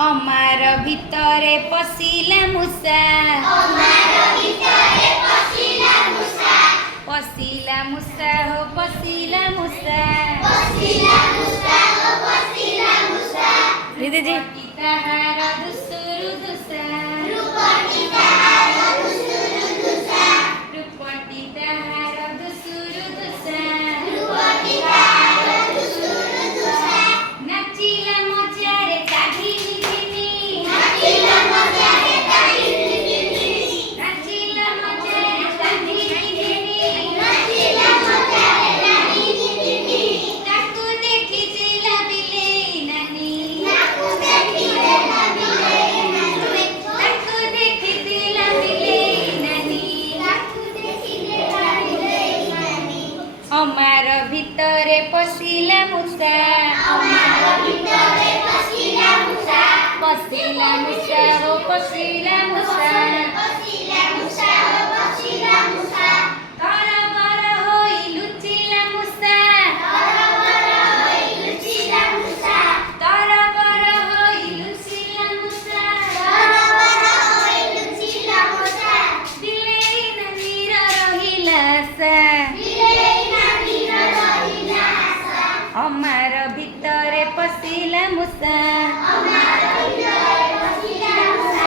अमार भितरे पशिला मूषा पशिला मूषा हो पशिला मूषा दीदी जी ताहार दुसुरु दुसा रूपटी ताहार दुसुरु दुसा नाचिला मजारे काढिली दिनी नाचिला मजारे काढिली दिनी ताकू देखी जिला बिलेई नानी ताकू देखी जिला बिलेई नानी अमार भितरे पशिला मूषा पशिला मूषा हो पशिला मूषा तरबर होई लुचिला मूषा तरबर होई लुचिला मूषा बिलेई नानीर रहिला आशा अमार भितरे पशिला मूषा